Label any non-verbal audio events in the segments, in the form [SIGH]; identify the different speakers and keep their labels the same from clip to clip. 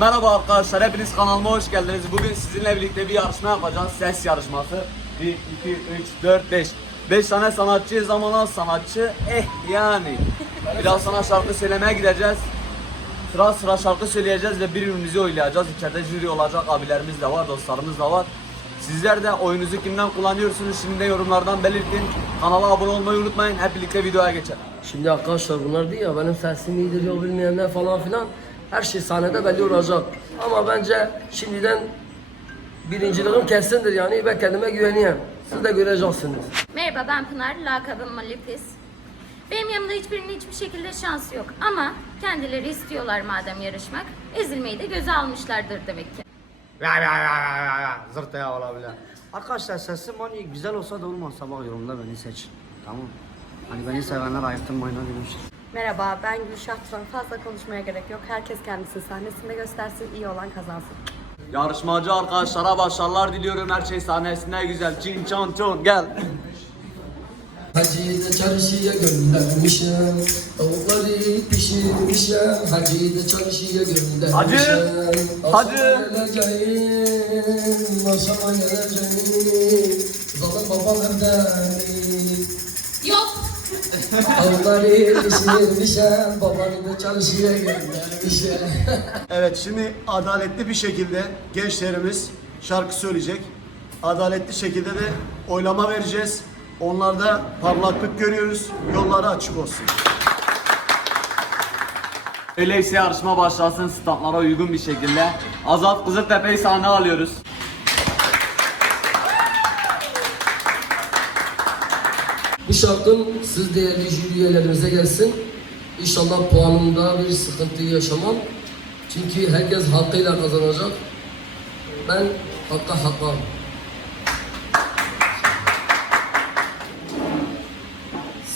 Speaker 1: Merhaba arkadaşlar, hepiniz kanalıma hoş geldiniz. Bugün sizinle birlikte bir yarışma yapacağız. Ses yarışması. 1, 2, 3, 4, 5. 5 tane sanatçıyız ama nasıl sanatçı? Eh yani. Biraz sonra şarkı söylemeye gideceğiz. Sıra sıra şarkı söyleyeceğiz ve birbirimizi oylayacağız. İçeride jüri olacak abilerimiz de var, dostlarımız da var. Sizler de oyunuzu kimden kullanıyorsunuz şimdi de yorumlardan belirtin. Kanala abone olmayı unutmayın. Hep birlikte videoya geçelim.
Speaker 2: Şimdi arkadaşlar bunlar diyor ya benim sesim iyidir yok bilmeyenler falan filan. Her şey sahnede belli olacak. Ama bence şimdiden birinciliğim kesindir yani ben kendime güveniyorum. Siz de göreceksiniz.
Speaker 3: Merhaba ben Pınar, lakabım Malipis. Benim yanımda hiçbirinin hiçbir şekilde şansı yok ama kendileri istiyorlar madem yarışmak, ezilmeyi de göze almışlardır demek ki.
Speaker 4: Ya ya ya ya ya ya zırt ya olabilir. Arkadaşlar sesim hani güzel olsa da olmazsa bak yorumda beni seçin. Tamam. Hani beni sevenler ayıktın mayına girmiştir.
Speaker 5: Merhaba, ben Gülşah Turan. Fazla konuşmaya gerek yok. Herkes kendisini sahnesinde göstersin, iyi olan kazansın.
Speaker 1: Yarışmacı arkadaşlara başarılar diliyorum. Her şey sahnesinde güzel. Çin çon çon gel.
Speaker 2: Hacı'yı da çarşıya göndermişim Tavukları pişirmişim Hacı'yı da çarşıya göndermişim
Speaker 1: Hacı, Hacı.
Speaker 2: geleceğim Akşama geleceğim Zaten babam evdedir
Speaker 3: Yok!
Speaker 2: Tavukları pişirmişim Babanı da çarşıya göndermişim
Speaker 6: Evet şimdi adaletli bir şekilde gençlerimiz şarkı söyleyecek. Adaletli şekilde de oylama vereceğiz. Onlarda parlaklık görüyoruz. Yolları açık olsun.
Speaker 1: Öyleyse yarışma başlasın standlara uygun bir şekilde. Azat Kızıltepe'yi sahne alıyoruz.
Speaker 2: Bu şarkım siz değerli jüri üyelerimize gelsin. İnşallah puanımda bir sıkıntı yaşamam. Çünkü herkes hakkıyla kazanacak. Ben hakka hakka.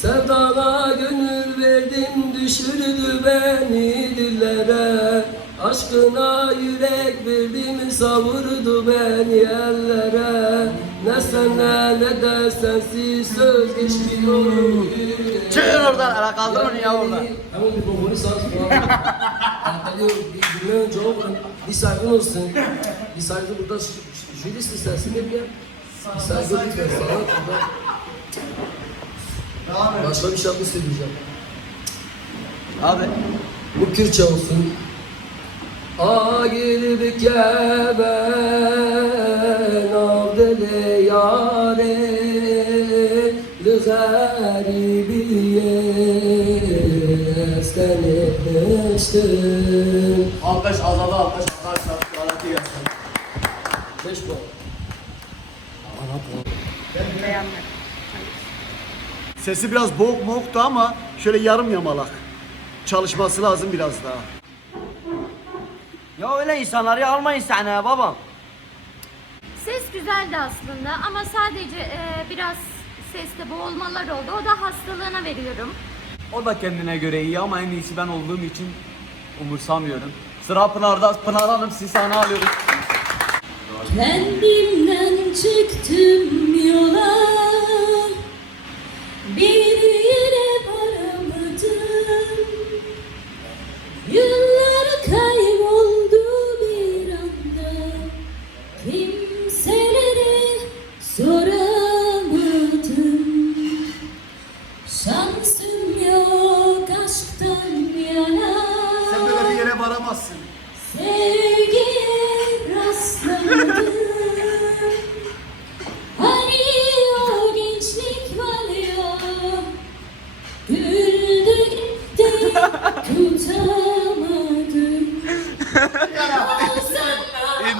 Speaker 2: Sevdana gönül verdim düşürdü beni dillere Aşkına yürek verdim savurdu beni ellere Ne senle ne de sensiz söz geçmiyor
Speaker 1: Çıkın oradan, ara kaldırın ya oradan.
Speaker 2: Hemen mikrofonu sağ Antalya bir cümle önce oğlum bir saygın olsun Bir saygı burada jürisin sensin hep ya Bir saygı lütfen sana burada Başka bir şarkı söyleyeceğim
Speaker 1: Hadi.
Speaker 2: Bu Kürtçe olsun. Agir bike ben garibiye esteneştim
Speaker 1: Alkış Azat'a alkış arkadaşlar. Adaleti gelsin.
Speaker 2: Beş puan.
Speaker 5: Beğenmedim.
Speaker 6: Sesi biraz boğuk boğuktu ama şöyle yarım yamalak. Çalışması lazım biraz daha.
Speaker 4: Ya öyle insanları almayın sahneye babam.
Speaker 3: Ses güzeldi aslında ama sadece e, biraz seste boğulmalar oldu. O da hastalığına veriyorum.
Speaker 1: O da kendine göre iyi ama en iyisi ben olduğum için umursamıyorum. Sıra Pınar'da. Pınar Hanım sizi sahne alıyoruz.
Speaker 7: Kendimden çıktım yola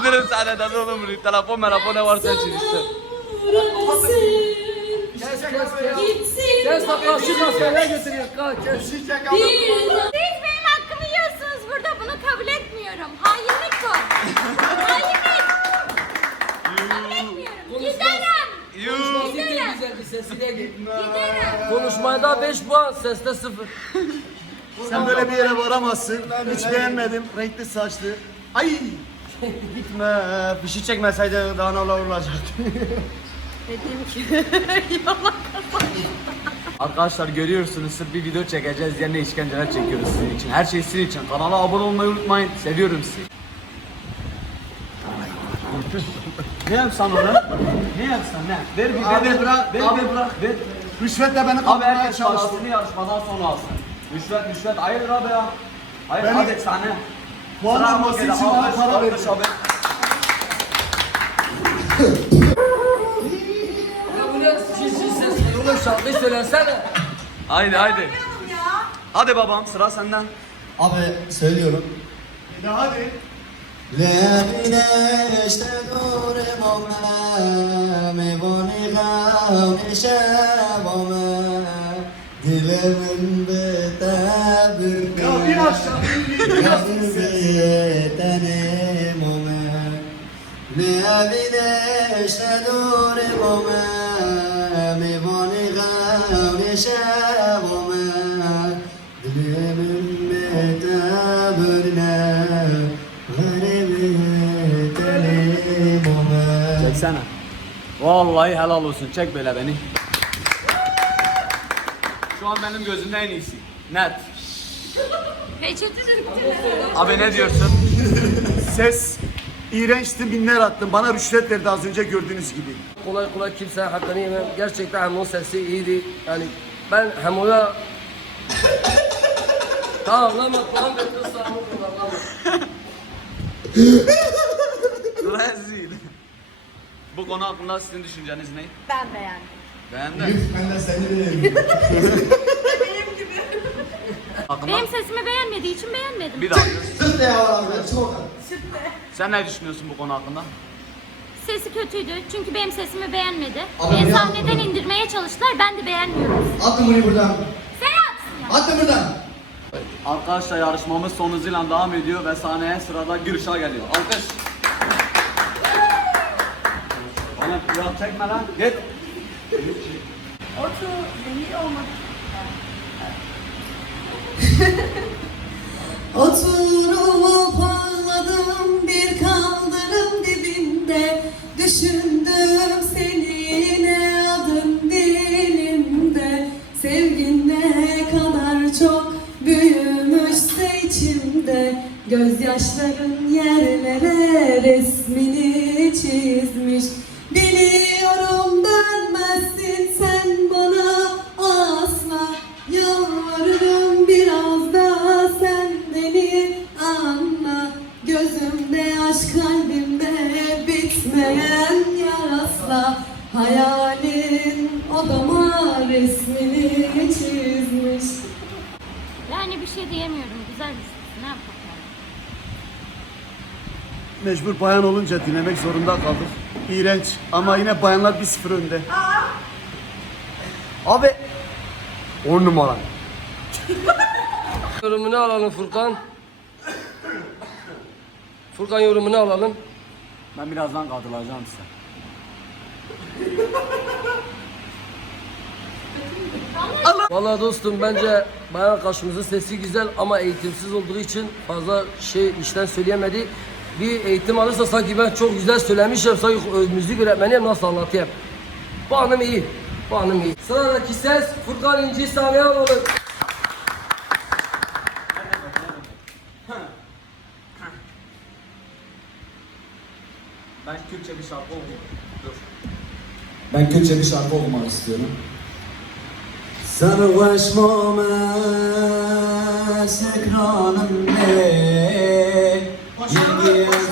Speaker 1: İndirin sahneden oğlum bunu. Telefon telefon ne varsa için işte.
Speaker 2: Götürüyor. Kalk
Speaker 7: bir daha
Speaker 3: Siz benim hakkımı yiyorsunuz burada. Bunu kabul etmiyorum. Hainlik bu. Hainlik. kabul etmiyorum. Giderim.
Speaker 2: Konuşması da güzel bir sesiyle git.
Speaker 3: Giderim.
Speaker 2: Konuşmada 5 puan, seste 0.
Speaker 6: Sen böyle bir yere varamazsın. Hiç beğenmedim. Renkli saçlı. Ay!
Speaker 4: Gitme. Bir şey çekmeseydi daha ne olacaktı. [LAUGHS] [LAUGHS]
Speaker 1: Arkadaşlar görüyorsunuz sırf bir video çekeceğiz diye ne işkenceler çekiyoruz sizin için. Her şey sizin için. Kanala abone olmayı unutmayın. Seviyorum sizi. ne yapsan onu? Ne yapsan ne? Ver bir
Speaker 6: Abi
Speaker 1: ver,
Speaker 6: bırak,
Speaker 1: ver,
Speaker 6: abi
Speaker 1: ver,
Speaker 6: bırak.
Speaker 1: Ver.
Speaker 6: Rüşvetle beni
Speaker 1: Abi herkes parasını yarışmadan sonra alsın. Rüşvet rüşvet hayırdır abi ya? Hayır
Speaker 6: Ben-
Speaker 1: hadi sana.
Speaker 6: Muammer
Speaker 1: Masih
Speaker 6: için bana para
Speaker 1: verdi.
Speaker 2: Ya.
Speaker 1: Haydi haydi. Hadi babam sıra senden.
Speaker 8: Abi söylüyorum.
Speaker 6: De hadi.
Speaker 1: Çeksene. Vallahi helal olsun. Çek böyle beni. Şu an benim gözümde en iyisi. Net. Abi ne diyorsun?
Speaker 6: Ses iğrençti binler attım. Bana rüşvet verdi az önce gördüğünüz gibi.
Speaker 2: Kolay kolay kimse hakkını yemem. Gerçekten Hemo'nun sesi iyiydi. Yani ben Hemo'ya... tamam lan bak falan bekliyorsun Hemo kullanmam.
Speaker 1: Rezil. Bu konu hakkında sizin düşünceniz ne?
Speaker 5: Ben beğendim.
Speaker 1: Beğendin.
Speaker 8: Ben de seni beğendim. [LAUGHS]
Speaker 1: Hakkında
Speaker 3: Benim sesimi beğenmediği için beğenmedim.
Speaker 1: bir daha.
Speaker 8: Sırt da yavrum çok.
Speaker 1: Sen ne düşünüyorsun bu konu hakkında?
Speaker 3: Sesi kötüydü çünkü benim sesimi beğenmedi.
Speaker 8: Ama
Speaker 3: Beni
Speaker 8: ya-
Speaker 3: sahneden indirmeye çalıştılar ben de beğenmiyorum.
Speaker 8: Atın bunu buradan.
Speaker 3: Sen yapsın ya.
Speaker 8: Atın buradan.
Speaker 1: Arkadaşlar yarışmamız son hızıyla devam ediyor ve sahneye sırada Gülşah geliyor. Alkış. Bana ya çekme lan. Git.
Speaker 5: Otu zehir olmadı. [LAUGHS]
Speaker 7: Oturup ağladım bir kaldırım dibinde. Düşündüm seni ne adın dilimde. Kadar çok büyümüşse içimde. Gözyaşların yerlere resmini çizmiş. Biliyorum
Speaker 3: bir şey diyemiyorum. Güzel bir ses. Ne yapalım?
Speaker 6: Mecbur bayan olunca dinlemek zorunda kaldık. İğrenç ama yine bayanlar 1-0 önde.
Speaker 4: Abi 10 numara. yorumunu alalım Furkan. Furkan yorumunu alalım.
Speaker 1: Ben birazdan katılacağım size. [LAUGHS]
Speaker 2: Vallahi dostum bence bayan arkadaşımızın sesi güzel ama eğitimsiz olduğu için fazla şey işten söyleyemedi. Bir eğitim alırsa sanki ben çok güzel söylemişim sanki e, müzik öğretmeniyim nasıl anlatayım. Puanım iyi. Puanım iyi. Sıradaki ses Furkan İnci alalım.
Speaker 1: Ben Kürtçe bir şarkı okuyayım. Dur.
Speaker 8: Ben Kürtçe bir şarkı okumak istiyorum. Sarhoşmamız ekranımda Yengiz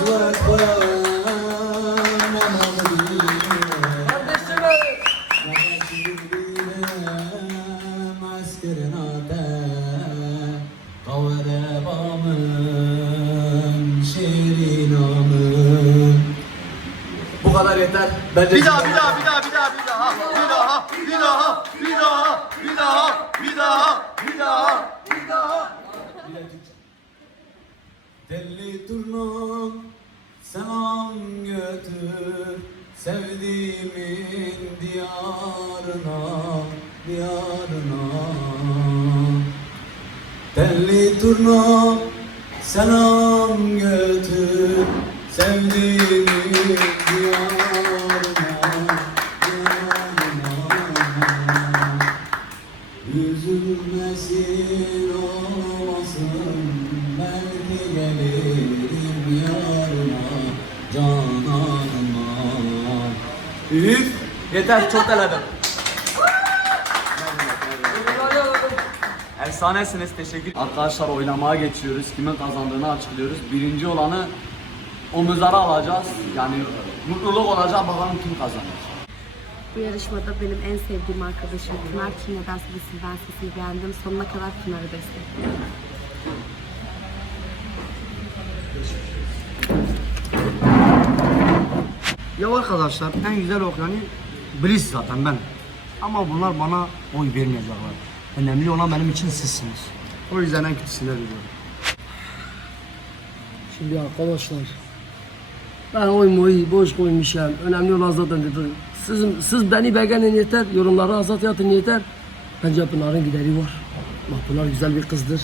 Speaker 1: Bu kadar yeter. Bence
Speaker 6: bir daha bir daha bir daha
Speaker 8: Deli turnam selam götür Sevdiğimin diyarına, Üzülmesin olmasın Belki gelirim yarına Canan
Speaker 1: Üf. Yeter çok eledim. Efsanesiniz teşekkür Arkadaşlar oylamaya geçiyoruz. Kimin kazandığını açıklıyoruz. Birinci olanı omuzlara alacağız. Yani mutluluk olacak bakalım kim kazanır.
Speaker 5: Bu yarışmada benim en sevdiğim arkadaşım Pınar. Kim nedense desin ben sesini beğendim. Sonuna kadar Pınar'ı destekliyorum.
Speaker 4: Ya arkadaşlar en güzel okuyanı Bliss zaten ben. Ama bunlar bana oy vermeyecekler. Önemli olan benim için sizsiniz. O yüzden en kötüsünü biliyorum.
Speaker 2: Şimdi arkadaşlar ben oyumu iyi, boş koymuşum. Önemli olan zaten dedi. Siz, siz beni beğenin yeter. Yorumlara azat yatın yeter. Bence Pınar'ın gideri var. Bak Pınar güzel bir kızdır.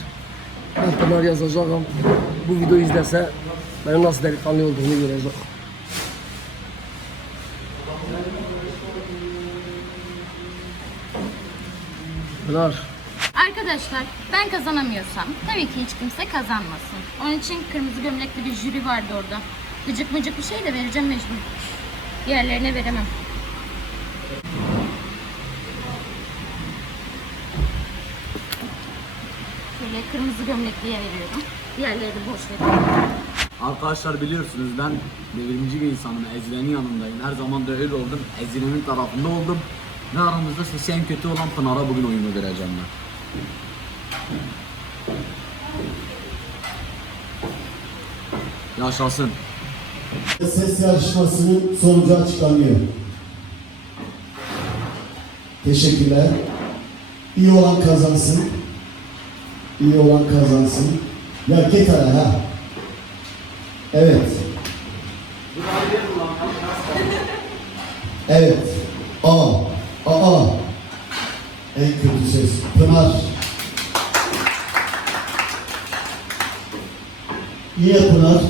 Speaker 2: Ben Pınar yazacağım. Bu videoyu izlerse benim nasıl delikanlı olduğumu görecek. Pınar.
Speaker 3: Arkadaşlar ben kazanamıyorsam tabii ki hiç kimse kazanmasın. Onun için kırmızı gömlekli bir jüri vardı orada. Gıcık mıcık bir şey de vereceğim mecbur. Diğerlerine veremem. Şöyle kırmızı gömlekliye veriyorum. Diğerleri de boş veriyorum.
Speaker 1: Arkadaşlar biliyorsunuz ben devrimci bir insanım. Ezilenin yanındayım. Her zaman da öyle oldum. Ezilenin tarafında oldum. Ve aramızda sesi en kötü olan Pınar'a bugün oyunu vereceğim ben. Yaşasın.
Speaker 9: Ses yarışmasının sonucu açıklanıyor. Teşekkürler. İyi olan kazansın. İyi olan kazansın. Ya git ara ha. Evet. Evet. A. A. En kötü ses. Pınar. Niye Pınar?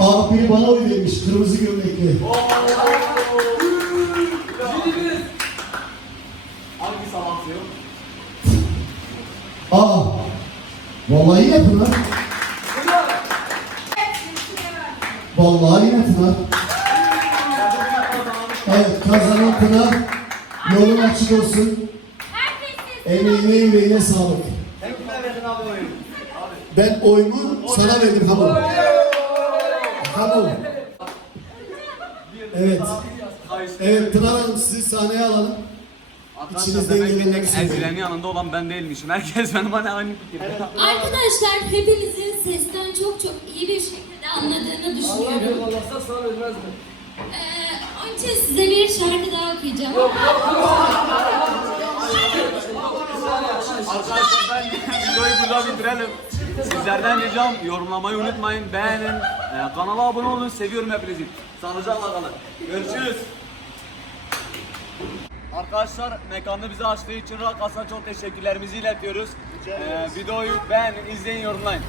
Speaker 9: Aa biri bana oy vermiş. Kırmızı gömlekli.
Speaker 1: Hangi?
Speaker 9: Aa. Vallahi yine Pınar. Vallahi yine Pınar. Evet kazanan Pınar. Yolun açık olsun. Emeğine yüreğine sağlık. Ben oyumu sana verdim Hamur. Hamur. Evet. Evet Pınar Hanım sizi sahneye alalım.
Speaker 1: Arkadaşlar
Speaker 9: İçinizde yenilenmek
Speaker 1: Ezilenin yanında olan ben değilmişim. Herkes [LAUGHS] benim hani aynı fikirde.
Speaker 7: Arkadaşlar hepinizin sesten çok çok iyi bir şekilde anladığını düşünüyorum.
Speaker 2: Allah'sa sana vermez mi?
Speaker 7: Ee, onun için size bir şarkı daha okuyacağım.
Speaker 1: Arkadaşlar ben [LAUGHS] videoyu burada bitirelim. Sizlerden ricam yorumlamayı unutmayın. Beğenin. Ee, kanala abone olun. Seviyorum hepinizi. Sağlıcakla kalın. Görüşürüz. Arkadaşlar mekanı bize açtığı için Rakas'a çok teşekkürlerimizi iletiyoruz. Ee, videoyu beğenin, izleyin, yorumlayın.